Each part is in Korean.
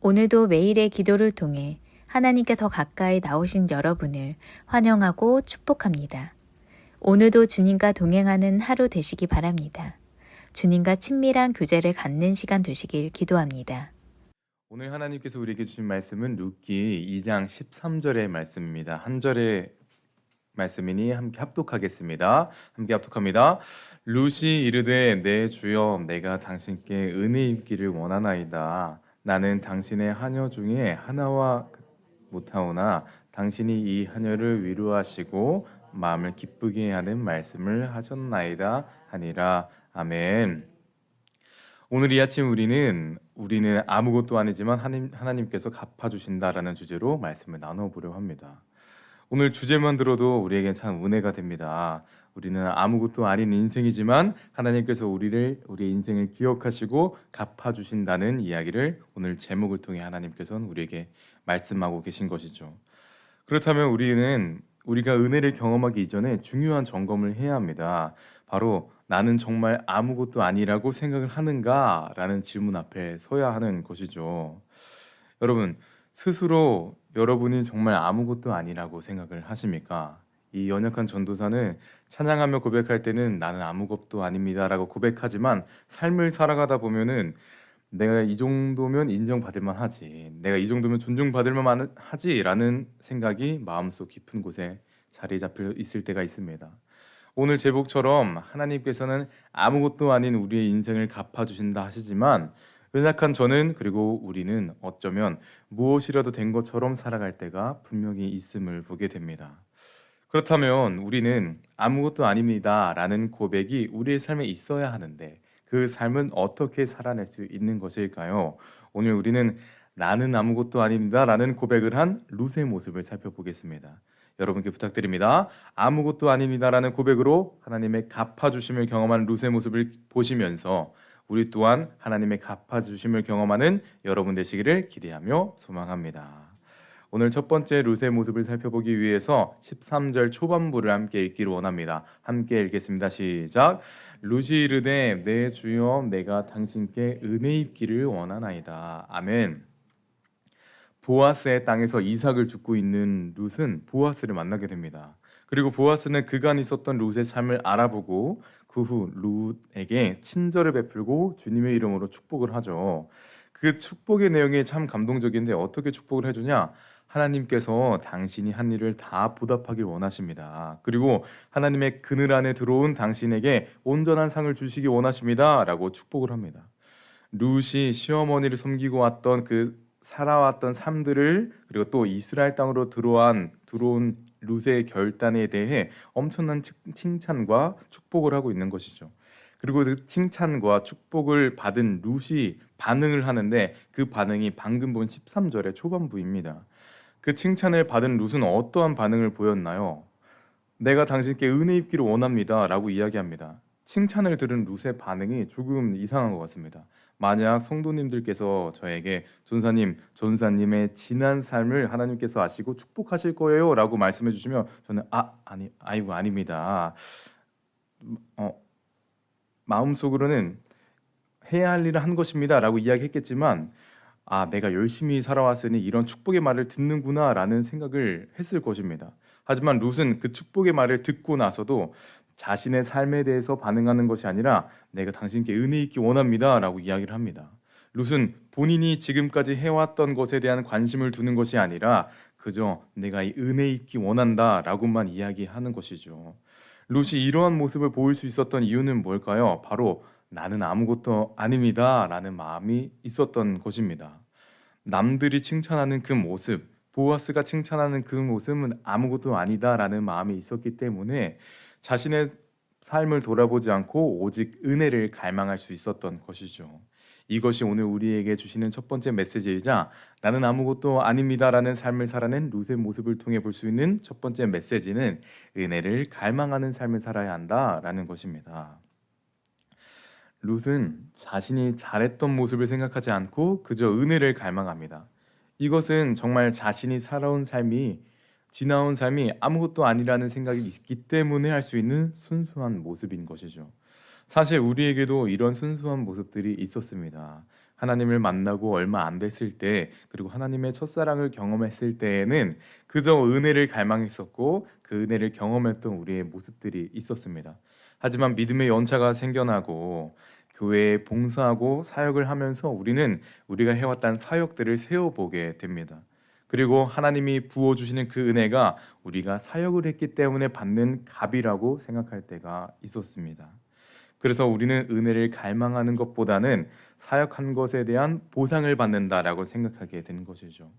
오늘도 매일의 기도를 통해 하나님께 더 가까이 나오신 여러분을 환영하고 축복합니다. 오늘도 주님과 동행하는 하루 되시기 바랍니다. 주님과 친밀한 교제를 갖는 시간 되시길 기도합니다. 오늘 하나님께서 우리에게 주신 말씀은 룻기 2장 13절의 말씀입니다. 한 절의 말씀이니 함께 합독하겠습니다. 함께 합독합니다. 룻이 이르되 내 주여 내가 당신께 은혜 입기를 원하나이다. 나는 당신의 하녀 중에 하나와 못하오나 당신이 이 하녀를 위로하시고 마음을 기쁘게 하는 말씀을 하셨나이다 하니라. 아멘. 오늘 이 아침 우리는 아무것도 아니지만 하나님께서 갚아주신다라는 주제로 말씀을 나눠보려고 합니다. 오늘 주제만 들어도 우리에겐 참 은혜가 됩니다. 우리는 아무것도 아닌 인생이지만 하나님께서 우리의 인생을 기억하시고 갚아주신다는 이야기를 오늘 제목을 통해 하나님께서는 우리에게 말씀하고 계신 것이죠. 그렇다면 우리가 은혜를 경험하기 이전에 중요한 점검을 해야 합니다. 바로 나는 정말 아무것도 아니라고 생각을 하는가라는 질문 앞에 서야 하는 것이죠. 여러분, 스스로 여러분이 정말 아무것도 아니라고 생각을 하십니까? 이 연약한 전도사는 찬양하며 고백할 때는 나는 아무것도 아닙니다라고 고백하지만 삶을 살아가다 보면은 내가 이 정도면 인정받을 만하지, 내가 이 정도면 존중받을 만하지라는 생각이 마음속 깊은 곳에 자리 잡혀 있을 때가 있습니다. 오늘 제목처럼 하나님께서는 아무것도 아닌 우리의 인생을 갚아주신다 하시지만 연약한 저는 그리고 우리는 어쩌면 무엇이라도 된 것처럼 살아갈 때가 분명히 있음을 보게 됩니다. 그렇다면 우리는 아무것도 아닙니다라는 고백이 우리의 삶에 있어야 하는데 그 삶은 어떻게 살아낼 수 있는 것일까요? 오늘 우리는 나는 아무것도 아닙니다라는 고백을 한 룻의 모습을 살펴보겠습니다. 여러분께 부탁드립니다. 아무것도 아닙니다라는 고백으로 하나님의 갚아주심을 경험한 룻의 모습을 보시면서 우리 또한 하나님의 갚아주심을 경험하는 여러분 되시기를 기대하며 소망합니다. 오늘 첫 번째 룻의 모습을 살펴보기 위해서 13절 초반부를 함께 읽기를 원합니다. 함께 읽겠습니다. 시작. 룻이 이르되 내 주여 내가 당신께 은혜 입기를 원하나이다. 아멘. 보아스의 땅에서 이삭을 죽고 있는 룻은 보아스를 만나게 됩니다. 그리고 보아스는 그간 있었던 룻의 삶을 알아보고 그 후 룻에게 친절을 베풀고 주님의 이름으로 축복을 하죠. 그 축복의 내용이 참 감동적인데 어떻게 축복을 해주냐? 하나님께서 당신이 한 일을 다 보답하길 원하십니다. 그리고 하나님의 그늘 안에 들어온 당신에게 온전한 상을 주시기 원하십니다. 라고 축복을 합니다. 룻이 시어머니를 섬기고 살아왔던 삶들을 그리고 또 이스라엘 땅으로 들어온 룻의 결단에 대해 엄청난 칭찬과 축복을 하고 있는 것이죠. 그리고 그 칭찬과 축복을 받은 룻이 반응을 하는데 그 반응이 방금 본 13절의 초반부입니다. 그 칭찬을 받은 룻은 어떠한 반응을 보였나요? 내가 당신께 은혜 입기를 원합니다 라고 이야기합니다. 칭찬을 들은 룻의 반응이 조금 이상한 것 같습니다. 만약 성도님들께서 저에게 전사님의 지난 삶을 하나님께서 아시고 축복하실 거예요 라고 말씀해 주시면 저는 아이고 아닙니다. 마음속으로는 해야 할 일을 한 것입니다 라고 이야기했겠지만 내가 열심히 살아왔으니 이런 축복의 말을 듣는구나 라는 생각을 했을 것입니다. 하지만 룻은 그 축복의 말을 듣고 나서도 자신의 삶에 대해서 반응하는 것이 아니라 내가 당신께 은혜 있기 원합니다 라고 이야기를 합니다. 룻은 본인이 지금까지 해왔던 것에 대한 관심을 두는 것이 아니라 그저 내가 이 은혜 있기 원한다 라고만 이야기하는 것이죠. 룻이 이러한 모습을 보일 수 있었던 이유는 뭘까요? 바로 나는 아무것도 아닙니다 라는 마음이 있었던 것입니다. 남들이 칭찬하는 그 모습, 보아스가 칭찬하는 그 모습은 아무것도 아니다 라는 마음이 있었기 때문에 자신의 삶을 돌아보지 않고 오직 은혜를 갈망할 수 있었던 것이죠. 이것이 오늘 우리에게 주시는 첫 번째 메시지이자 나는 아무것도 아닙니다라는 삶을 살아낸 룻의 모습을 통해 볼 수 있는 첫 번째 메시지는 은혜를 갈망하는 삶을 살아야 한다라는 것입니다. 룻은 자신이 잘했던 모습을 생각하지 않고 그저 은혜를 갈망합니다. 이것은 정말 자신이 지나온 삶이 아무것도 아니라는 생각이 있기 때문에 할 수 있는 순수한 모습인 것이죠. 사실 우리에게도 이런 순수한 모습들이 있었습니다. 하나님을 만나고 얼마 안 됐을 때, 그리고 하나님의 첫사랑을 경험했을 때에는 그저 은혜를 갈망했었고 그 은혜를 경험했던 우리의 모습들이 있었습니다. 하지만 믿음의 연차가 생겨나고 교회에 봉사하고 사역을 하면서 우리는 우리가 해왔던 사역들을 세워보게 됩니다. 그리고 하나님이 부어주시는 그 은혜가 우리가 사역을 했기 때문에 받는 값이라고 생각할 때가 있었습니다. 그래서 우리는 은혜를 갈망하는 것보다는 사역한 것에 대한 보상을 받는다라고 생각하게 되는 것이죠.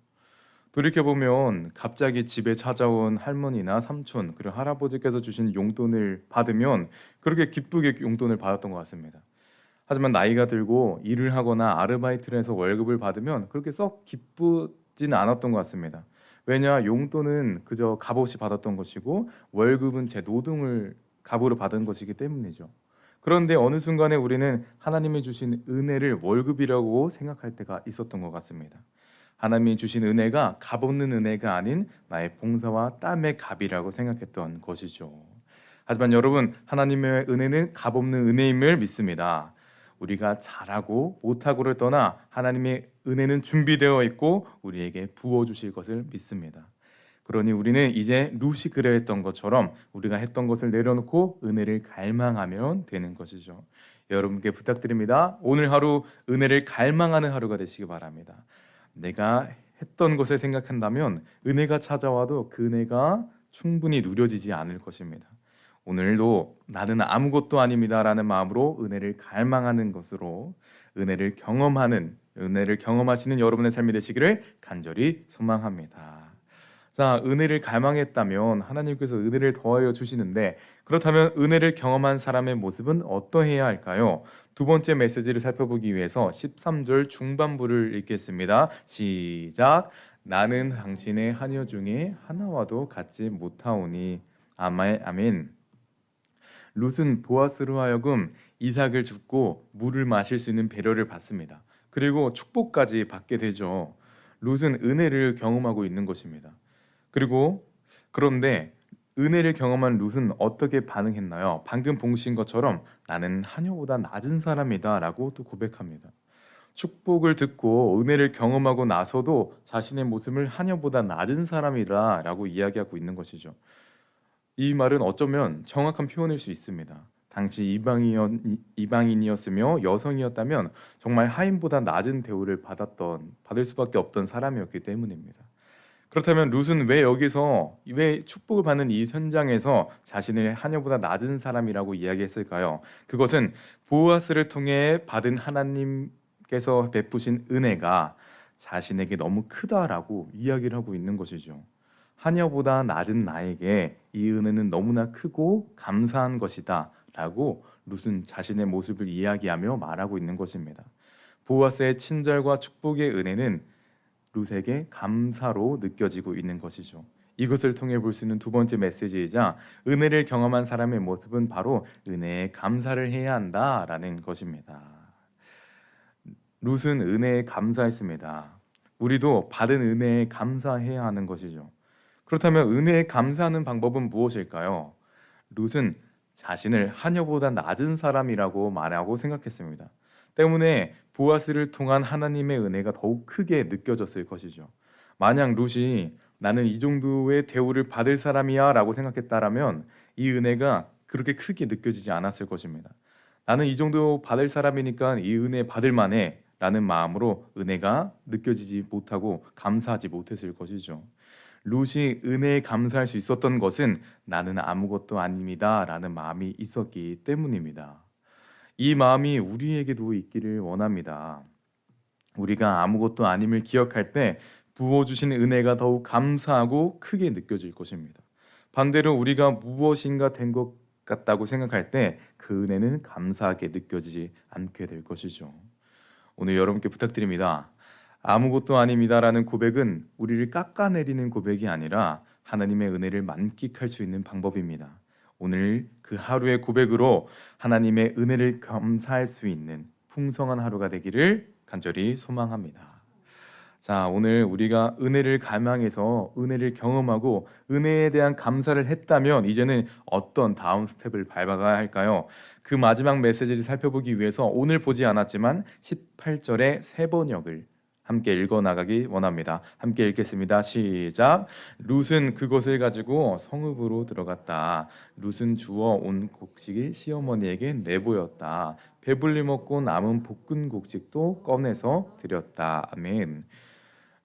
돌이켜보면 갑자기 집에 찾아온 할머니나 삼촌 그리고 할아버지께서 주신 용돈을 받으면 그렇게 기쁘게 용돈을 받았던 것 같습니다. 하지만 나이가 들고 일을 하거나 아르바이트를 해서 월급을 받으면 그렇게 썩 기쁘지는 않았던 것 같습니다. 왜냐, 용돈은 그저 값없이 받았던 것이고 월급은 제 노동을 값으로 받은 것이기 때문이죠. 그런데 어느 순간에 우리는 하나님이 주신 은혜를 월급이라고 생각할 때가 있었던 것 같습니다. 하나님이 주신 은혜가 값없는 은혜가 아닌 나의 봉사와 땀의 값이라고 생각했던 것이죠. 하지만 여러분, 하나님의 은혜는 값없는 은혜임을 믿습니다. 우리가 잘하고 못하고를 떠나 하나님의 은혜는 준비되어 있고 우리에게 부어주실 것을 믿습니다. 그러니 우리는 이제 룻이 그려했던 것처럼 우리가 했던 것을 내려놓고 은혜를 갈망하면 되는 것이죠. 여러분께 부탁드립니다. 오늘 하루 은혜를 갈망하는 하루가 되시기 바랍니다. 내가 했던 것을 생각한다면 은혜가 찾아와도 그 은혜가 충분히 누려지지 않을 것입니다. 오늘도 나는 아무것도 아닙니다라는 마음으로 은혜를 갈망하는 것으로 은혜를 경험하시는 여러분의 삶이 되시기를 간절히 소망합니다. 자, 은혜를 갈망했다면 하나님께서 은혜를 더하여 주시는데, 그렇다면 은혜를 경험한 사람의 모습은 어떠해야 할까요? 두 번째 메시지를 살펴보기 위해서 13절 중반부를 읽겠습니다. 시작. 나는 당신의 하녀 중에 하나와도 같지 못하오니. 아멘. 룻은 보아스로 하여금 이삭을 줍고 물을 마실 수 있는 배려를 받습니다. 그리고 축복까지 받게 되죠. 룻은 은혜를 경험하고 있는 것입니다. 그런데 은혜를 경험한 룻은 어떻게 반응했나요? 방금 봉신 것처럼 나는 하녀보다 낮은 사람이다 라고 또 고백합니다. 축복을 듣고 은혜를 경험하고 나서도 자신의 모습을 하녀보다 낮은 사람이다 라고 이야기하고 있는 것이죠. 이 말은 어쩌면 정확한 표현일 수 있습니다. 당시 이방인이었으며 여성이었다면 정말 하인보다 낮은 대우를 받을 수밖에 없던 사람이었기 때문입니다. 그렇다면 룻은 왜 축복을 받는 이 현장에서 자신을 하녀보다 낮은 사람이라고 이야기했을까요? 그것은 보아스를 통해 받은 하나님께서 베푸신 은혜가 자신에게 너무 크다라고 이야기를 하고 있는 것이죠. 하녀보다 낮은 나에게 이 은혜는 너무나 크고 감사한 것이다 라고 룻은 자신의 모습을 이야기하며 말하고 있는 것입니다. 보아스의 친절과 축복의 은혜는 룻에게 감사로 느껴지고 있는 것이죠. 이것을 통해 볼 수 있는 두 번째 메시지이자 은혜를 경험한 사람의 모습은 바로 은혜에 감사를 해야 한다라는 것입니다. 룻은 은혜에 감사했습니다. 우리도 받은 은혜에 감사해야 하는 것이죠. 그렇다면 은혜에 감사하는 방법은 무엇일까요? 룻은 자신을 하녀보다 낮은 사람이라고 말하고 생각했습니다. 때문에 보아스를 통한 하나님의 은혜가 더욱 크게 느껴졌을 것이죠. 만약 룻이 나는 이 정도의 대우를 받을 사람이야 라고 생각했다라면 이 은혜가 그렇게 크게 느껴지지 않았을 것입니다. 나는 이 정도 받을 사람이니까 이 은혜 받을 만해 라는 마음으로 은혜가 느껴지지 못하고 감사하지 못했을 것이죠. 룻이 은혜에 감사할 수 있었던 것은 나는 아무것도 아닙니다 라는 마음이 있었기 때문입니다. 이 마음이 우리에게도 있기를 원합니다. 우리가 아무것도 아님을 기억할 때 부어주신 은혜가 더욱 감사하고 크게 느껴질 것입니다. 반대로 우리가 무엇인가 된 것 같다고 생각할 때 그 은혜는 감사하게 느껴지지 않게 될 것이죠. 오늘 여러분께 부탁드립니다. 아무것도 아닙니다라는 고백은 우리를 깎아내리는 고백이 아니라 하나님의 은혜를 만끽할 수 있는 방법입니다. 오늘 그 하루의 고백으로 하나님의 은혜를 감사할 수 있는 풍성한 하루가 되기를 간절히 소망합니다. 자, 오늘 우리가 은혜를 갈망해서 은혜를 경험하고 은혜에 대한 감사를 했다면 이제는 어떤 다음 스텝을 밟아가야 할까요? 그 마지막 메시지를 살펴보기 위해서 오늘 보지 않았지만 18절의 세 번역을 함께 읽어 나가기 원합니다. 함께 읽겠습니다. 시작. 룻은 그것을 가지고 성읍으로 들어갔다. 룻은 주워 온 곡식이 시어머니에게 내보였다. 배불리 먹고 남은 볶은 곡식도 꺼내서 드렸다. 아멘.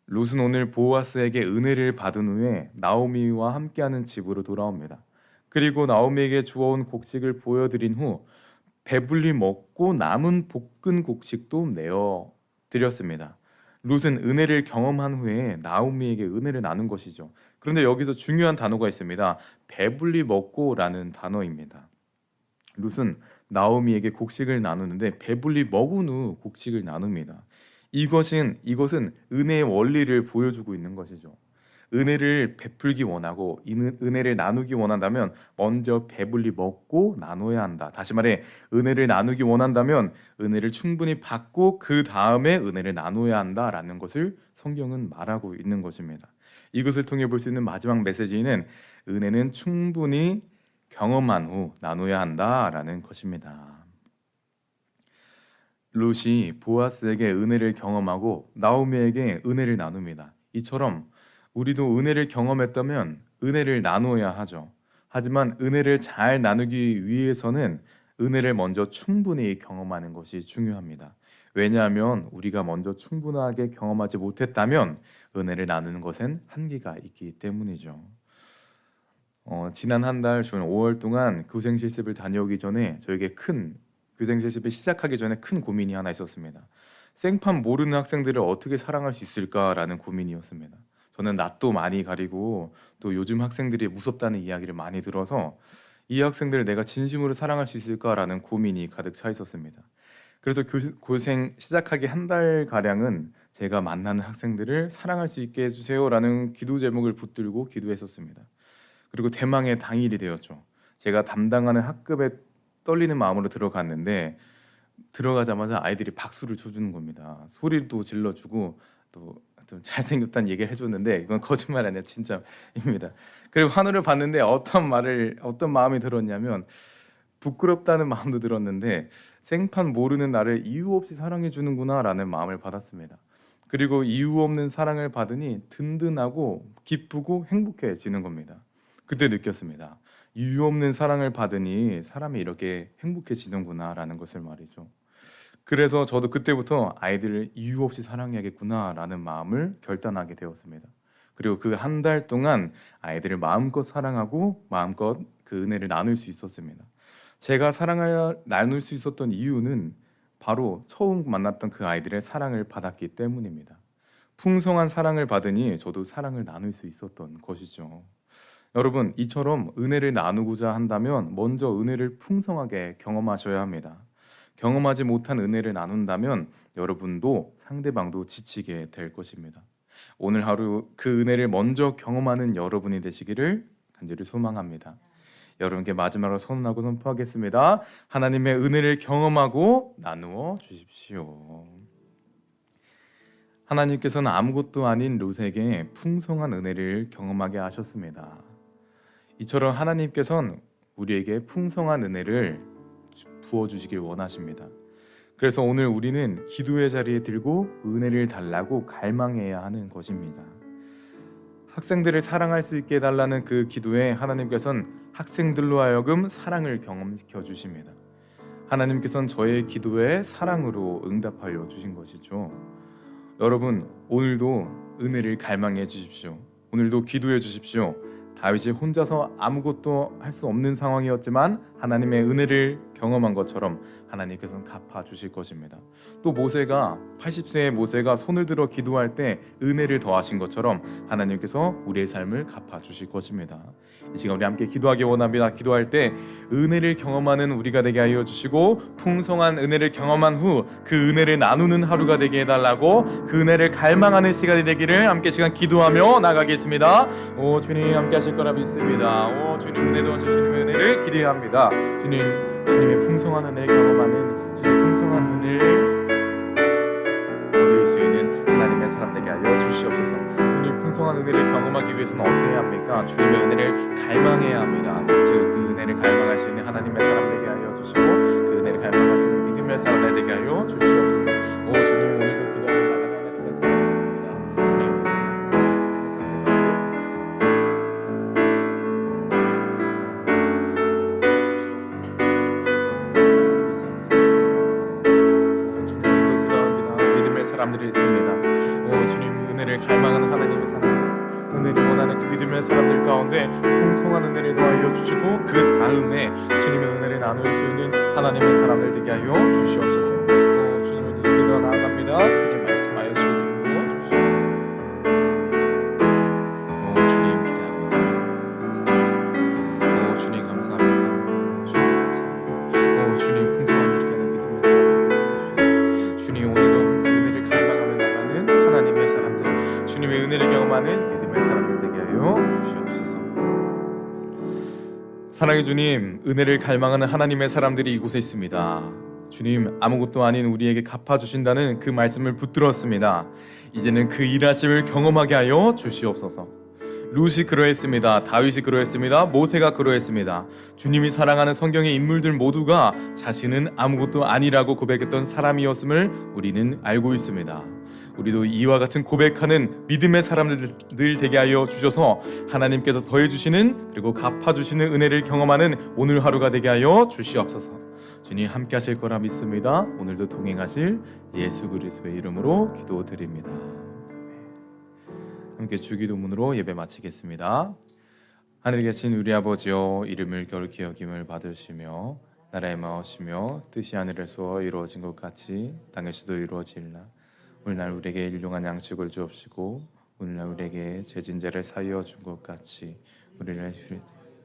룻은 오늘 보아스에게 은혜를 받은 후에 나오미와 함께하는 집으로 돌아옵니다. 그리고 나오미에게 주워온 곡식을 보여드린 후 배불리 먹고 남은 볶은 곡식도 내어 드렸습니다. 룻은 은혜를 경험한 후에 나오미에게 은혜를 나눈 것이죠. 그런데 여기서 중요한 단어가 있습니다. 배불리 먹고라는 단어입니다. 룻은 나오미에게 곡식을 나누는데 배불리 먹은 후 곡식을 나눕니다. 이것은 은혜의 원리를 보여주고 있는 것이죠. 은혜를 베풀기 원하고 은혜를 나누기 원한다면 먼저 배불리 먹고 나눠야 한다. 다시 말해 은혜를 나누기 원한다면 은혜를 충분히 받고 그 다음에 은혜를 나눠야 한다라는 것을 성경은 말하고 있는 것입니다. 이것을 통해 볼 수 있는 마지막 메시지는 은혜는 충분히 경험한 후 나눠야 한다라는 것입니다. 룻이 보아스에게 은혜를 경험하고 나오미에게 은혜를 나눕니다. 이처럼 우리도 은혜를 경험했다면 은혜를 나누어야 하죠. 하지만 은혜를 잘 나누기 위해서는 은혜를 먼저 충분히 경험하는 것이 중요합니다. 왜냐하면 우리가 먼저 충분하게 경험하지 못했다면 은혜를 나누는 것엔 한계가 있기 때문이죠. 지난 한 달 중 5월 동안 교생 실습을 다녀오기 전에 저에게 교생 실습을 시작하기 전에 큰 고민이 하나 있었습니다. 생판 모르는 학생들을 어떻게 사랑할 수 있을까라는 고민이었습니다. 저는 낯도 많이 가리고 또 요즘 학생들이 무섭다는 이야기를 많이 들어서 이 학생들을 내가 진심으로 사랑할 수 있을까라는 고민이 가득 차 있었습니다. 그래서 교생 시작하기 한 달 가량은 제가 만나는 학생들을 사랑할 수 있게 해주세요라는 기도 제목을 붙들고 기도했었습니다. 그리고 대망의 당일이 되었죠. 제가 담당하는 학급에 떨리는 마음으로 들어갔는데 들어가자마자 아이들이 박수를 쳐주는 겁니다. 소리도 질러주고 또 잘생겼다는 얘기를 해줬는데 이건 거짓말 아니야, 진짜입니다. 그리고 환호를 받는데 어떤 마음이 들었냐면 부끄럽다는 마음도 들었는데 생판 모르는 나를 이유 없이 사랑해 주는구나라는 마음을 받았습니다. 그리고 이유 없는 사랑을 받으니 든든하고 기쁘고 행복해지는 겁니다. 그때 느꼈습니다. 이유 없는 사랑을 받으니 사람이 이렇게 행복해지는구나라는 것을 말이죠. 그래서 저도 그때부터 아이들을 이유 없이 사랑해야겠구나라는 마음을 결단하게 되었습니다. 그리고 그 한 달 동안 아이들을 마음껏 사랑하고 마음껏 그 은혜를 나눌 수 있었습니다. 제가 사랑을 나눌 수 있었던 이유는 바로 처음 만났던 그 아이들의 사랑을 받았기 때문입니다. 풍성한 사랑을 받으니 저도 사랑을 나눌 수 있었던 것이죠. 여러분, 이처럼 은혜를 나누고자 한다면 먼저 은혜를 풍성하게 경험하셔야 합니다. 경험하지 못한 은혜를 나눈다면 여러분도 상대방도 지치게 될 것입니다. 오늘 하루 그 은혜를 먼저 경험하는 여러분이 되시기를 간절히 소망합니다. 여러분께 마지막으로 선언하고 선포하겠습니다. 하나님의 은혜를 경험하고 나누어 주십시오. 하나님께서는 아무것도 아닌 룻에게 풍성한 은혜를 경험하게 하셨습니다. 이처럼 하나님께서는 우리에게 풍성한 은혜를 부어주시길 원하십니다. 그래서 오늘 우리는 기도의 자리에 들고 은혜를 달라고 갈망해야 하는 것입니다. 학생들을 사랑할 수 있게 해달라는 그 기도에 하나님께서는 학생들로 하여금 사랑을 경험시켜 주십니다. 하나님께서는 저의 기도에 사랑으로 응답하여 주신 것이죠. 여러분, 오늘도 은혜를 갈망해 주십시오. 오늘도 기도해 주십시오. 다윗이 혼자서 아무것도 할 수 없는 상황이었지만 하나님의 은혜를 경험한 것처럼 하나님께서는 갚아주실 것입니다. 또 80세의 모세가 손을 들어 기도할 때 은혜를 더하신 것처럼 하나님께서 우리의 삶을 갚아주실 것입니다. 이 시간 우리 함께 기도하기 원합니다. 기도할 때 은혜를 경험하는 우리가 되게 하여 주시고 풍성한 은혜를 경험한 후 그 은혜를 나누는 하루가 되게 해달라고 그 은혜를 갈망하는 시간이 되기를 함께 시간 기도하며 나가겠습니다. 오 주님 함께 하실 거라 믿습니다. 오 주님 은혜도 하실 주님의 은혜를 기대합니다. 주님의 풍성한 은혜를 경험하는 주님의 풍성한 은혜를 얻을 수 있는 하나님의 사람 되게 하여 주시옵소서. 주님 풍성한 은혜를 경험하기 위해서는 어때야 합니까? 주님의 은혜를 갈망해야 합니다. 그 은혜를 갈망할 수 있는 하나님의 사람 되게 하여 주시고 그 은혜를 갈망할 수 있는 믿음의 사람 되게 하여 주시옵소서. 주님 오늘도 기도하며 나가는 하나님의 사람 되겠습니다. 사람들이 있습니다. 주님 은혜를 갈망하는 하나님의 사람, 은혜를 원하는 그 믿음의 사람들 가운데 풍성한 은혜를 더하여 주시고 그 다음에 주님의 은혜를 나눌 수 있는 하나님의 사람들 되게 하여 주시옵소서. 주님을 기도 나아갑니다. 주님 말씀하여 주시옵소서. 주님 기대합니다. 주님 감사합니다. 주님 풍성한 은혜를 믿음의 사람들 되게 하여 주시옵소서. 주님 오늘도 하나님의 사람들, 주님의 은혜를 경험하는 믿음의 사람들 되게 하여 주시옵소서. 사랑의 주님, 은혜를 갈망하는 하나님의 사람들이 이곳에 있습니다. 주님, 아무것도 아닌 우리에게 갚아주신다는 그 말씀을 붙들었습니다. 이제는 그 일하심을 경험하게 하여 주시옵소서. 룻이 그러했습니다. 다윗이 그러했습니다. 모세가 그러했습니다. 주님이 사랑하는 성경의 인물들 모두가 자신은 아무것도 아니라고 고백했던 사람이었음을 우리는 알고 있습니다. 우리도 이와 같은 고백하는 믿음의 사람들 되게 하여 주셔서 하나님께서 더해주시는 그리고 갚아주시는 은혜를 경험하는 오늘 하루가 되게 하여 주시옵소서. 주님 함께 하실 거라 믿습니다. 오늘도 동행하실 예수 그리스도의 이름으로 기도드립니다. 함께 주기도문으로 예배 마치겠습니다. 하늘에 계신 우리 아버지여, 이름을 거룩히 여김을 받으시며 나라의 마으시며 뜻이 하늘에서 이루어진 것 같이 땅에서도 이루어질라. 오늘날 우리에게 일용할 양식을 주옵시고 오늘날 우리에게 죄진 자를 사하여 준 것 같이 우리를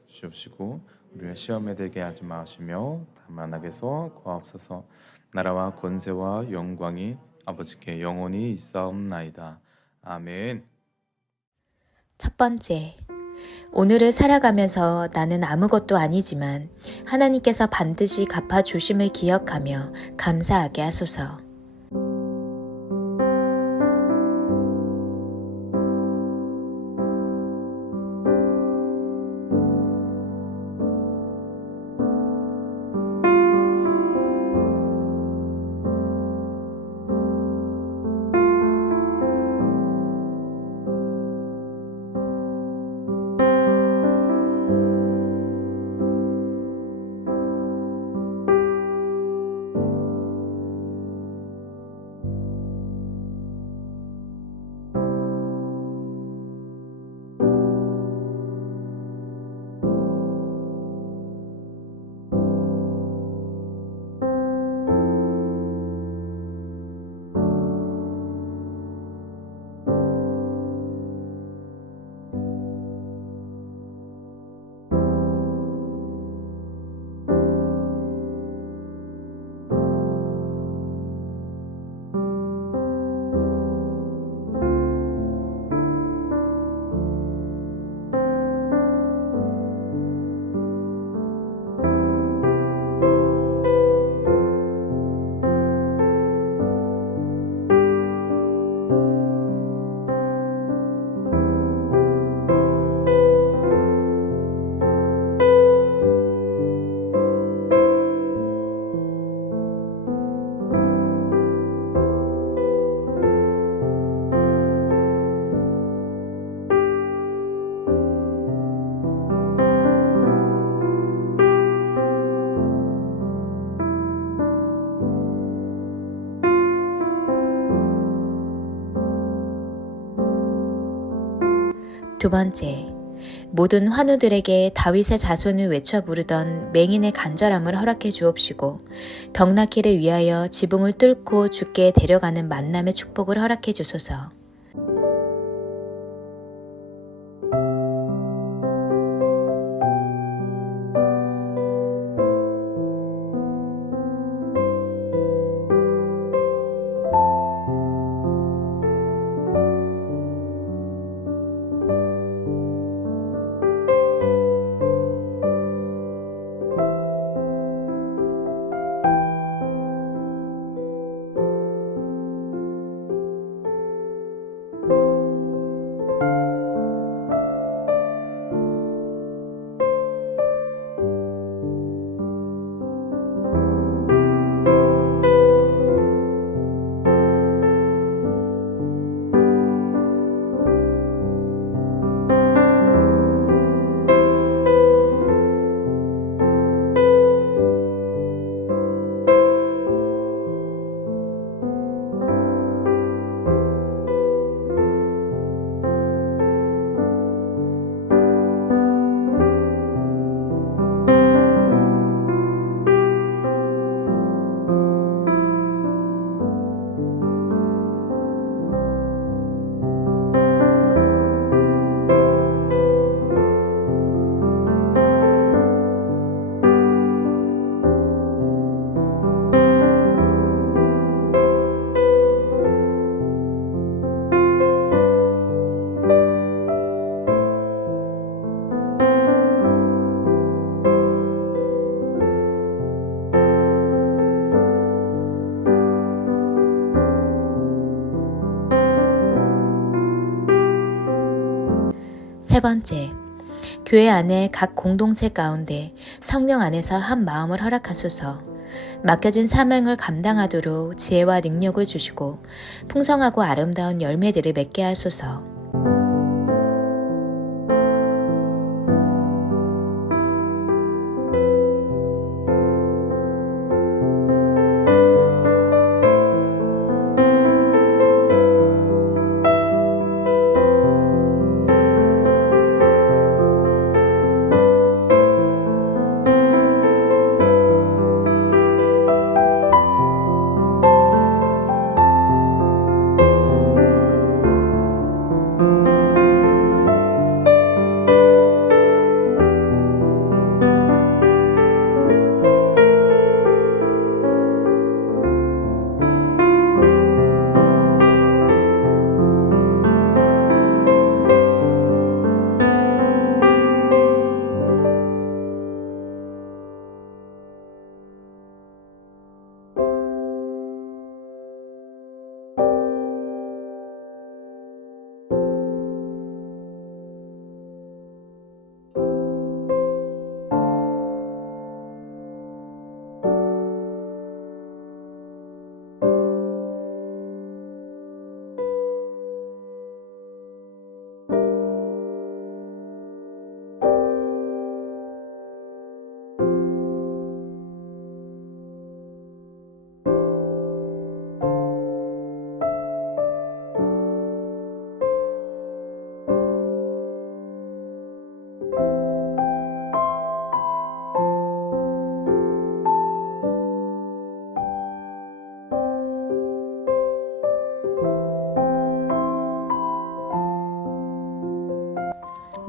주옵시고 우리를 시험에 들게 하지 마시며 다만 악에서 구하옵소서. 나라와 권세와 영광이 아버지께 영원히 있사옵나이다. 아멘. 첫 번째, 오늘을 살아가면서 나는 아무것도 아니지만 하나님께서 반드시 갚아주심을 기억하며 감사하게 하소서. 두 번째, 모든 환우들에게 다윗의 자손을 외쳐 부르던 맹인의 간절함을 허락해 주옵시고 병 낫기를 위하여 지붕을 뚫고 주께 데려가는 만남의 축복을 허락해 주소서. 세 번째, 교회 안에 각 공동체 가운데 성령 안에서 한 마음을 허락하소서. 맡겨진 사명을 감당하도록 지혜와 능력을 주시고 풍성하고 아름다운 열매들을 맺게 하소서.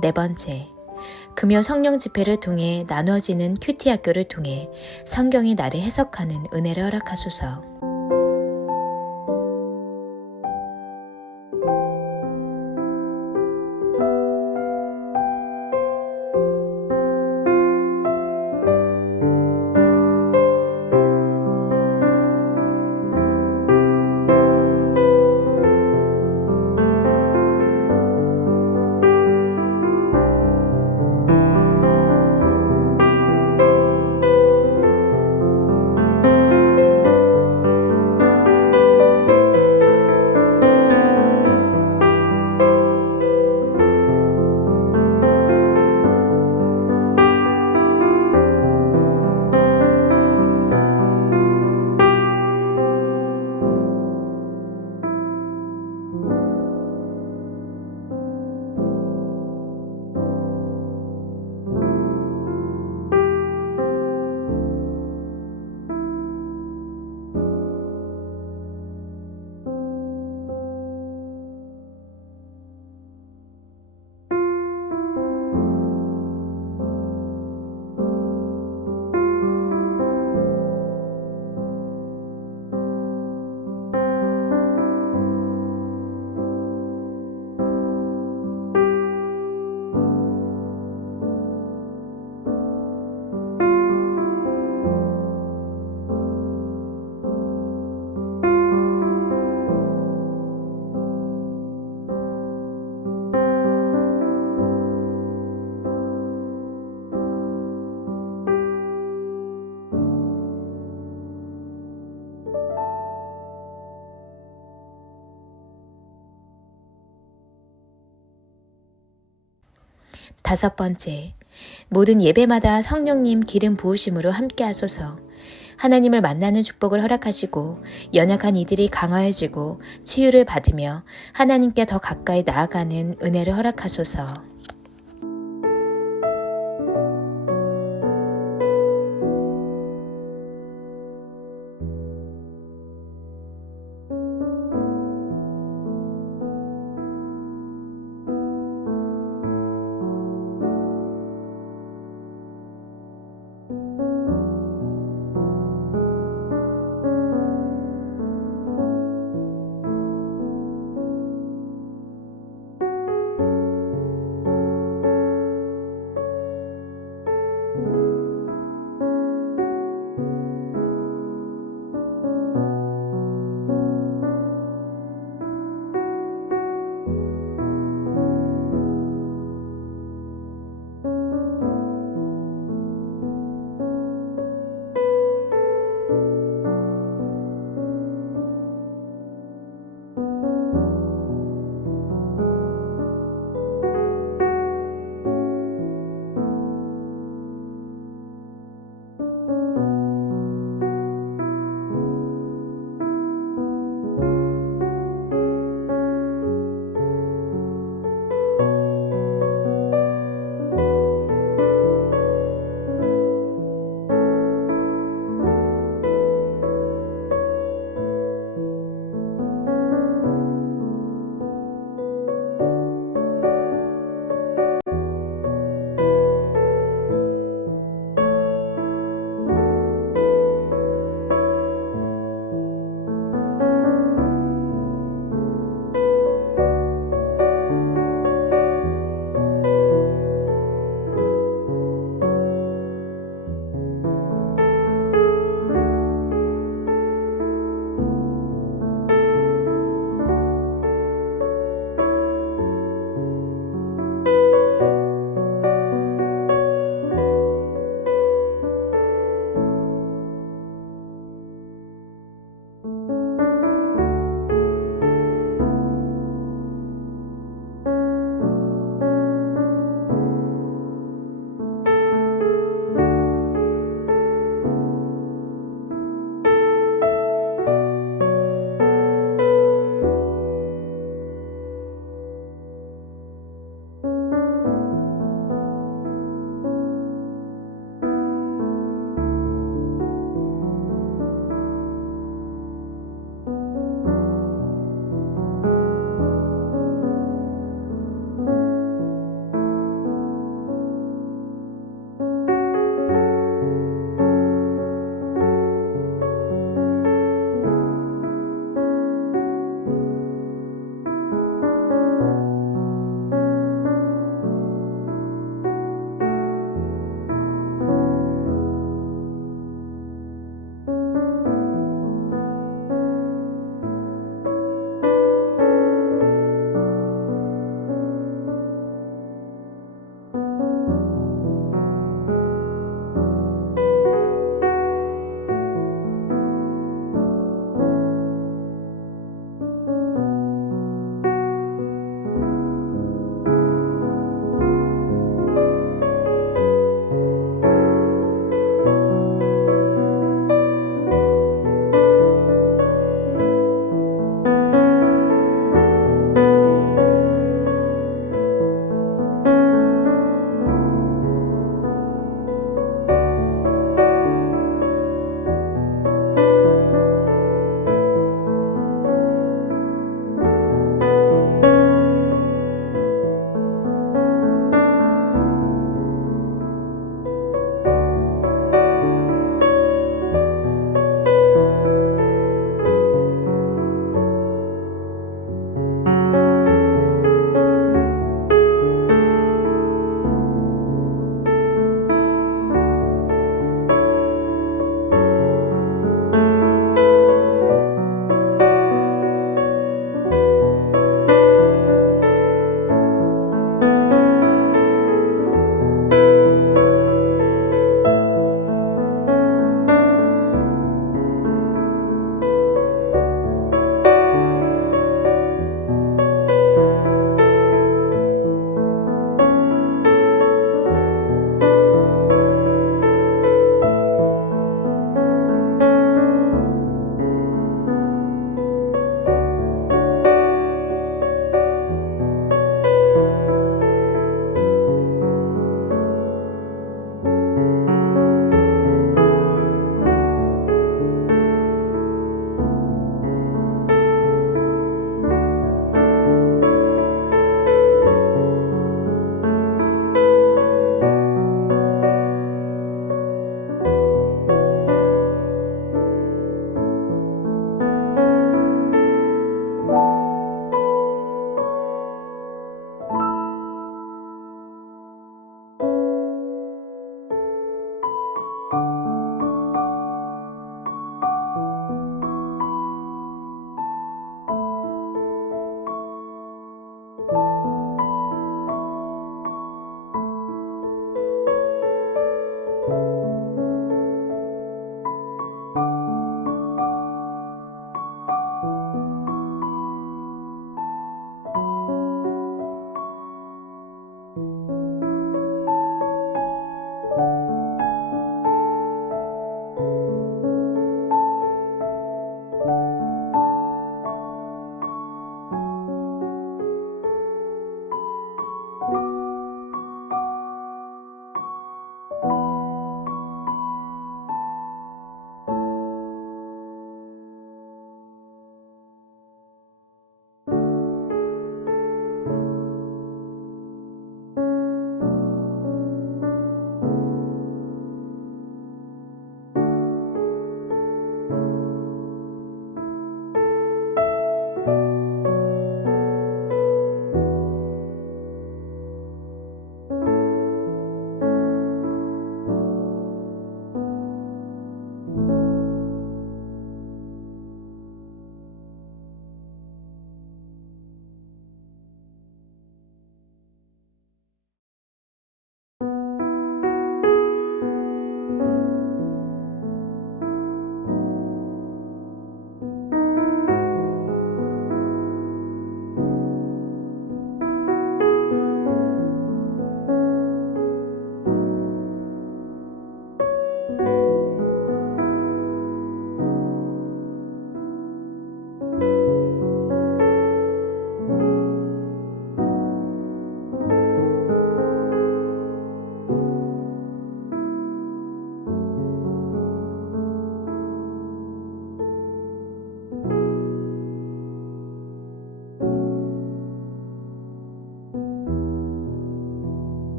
네 번째, 금요 성령 집회를 통해 나누어지는 큐티 학교를 통해 성경이 나를 해석하는 은혜를 허락하소서. 다섯 번째, 모든 예배마다 성령님 기름 부으심으로 함께 하소서. 하나님을 만나는 축복을 허락하시고 연약한 이들이 강화해지고 치유를 받으며 하나님께 더 가까이 나아가는 은혜를 허락하소서.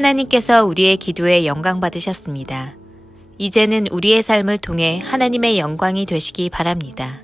하나님께서 우리의 기도에 영광 받으셨습니다. 이제는 우리의 삶을 통해 하나님의 영광이 되시기 바랍니다.